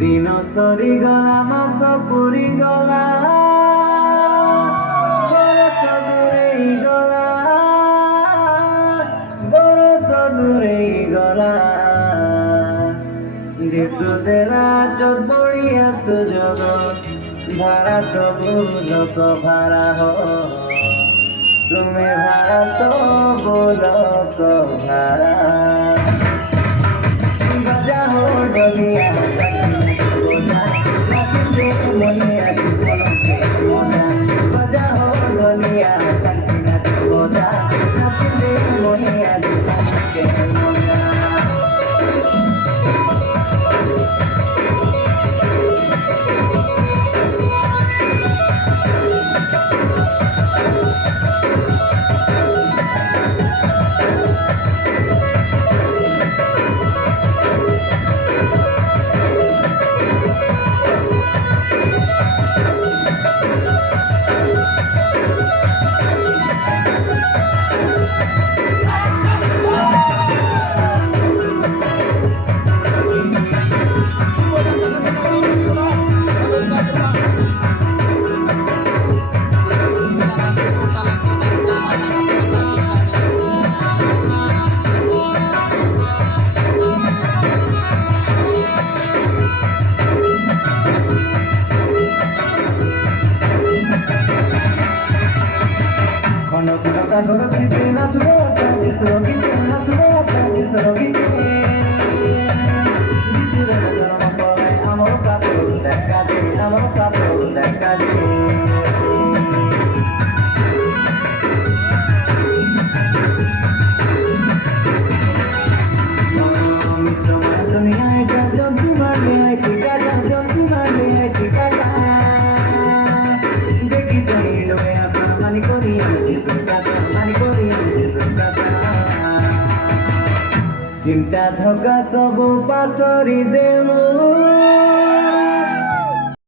দিন সরি গলা মাস পুরি গলা বরষ দূরেই গলা বরষ দূরেই গলা যিশু দেলা চোদ বড়িয়া সুযোগ ভাড়া সবু লোক ভাড়া হ তুমি ভাড়া সবু লোক ভাড়া बजा हो डलिया बजा हो डलिया बोझा नाचिले मोहिया के मोजा Agora se tem na tua essa na tua essa amor capo da cade dunia eka jantu mane ai tika देखी जाई लोए आसान मानी कोरी चिंता धोका सब पासरी देऊ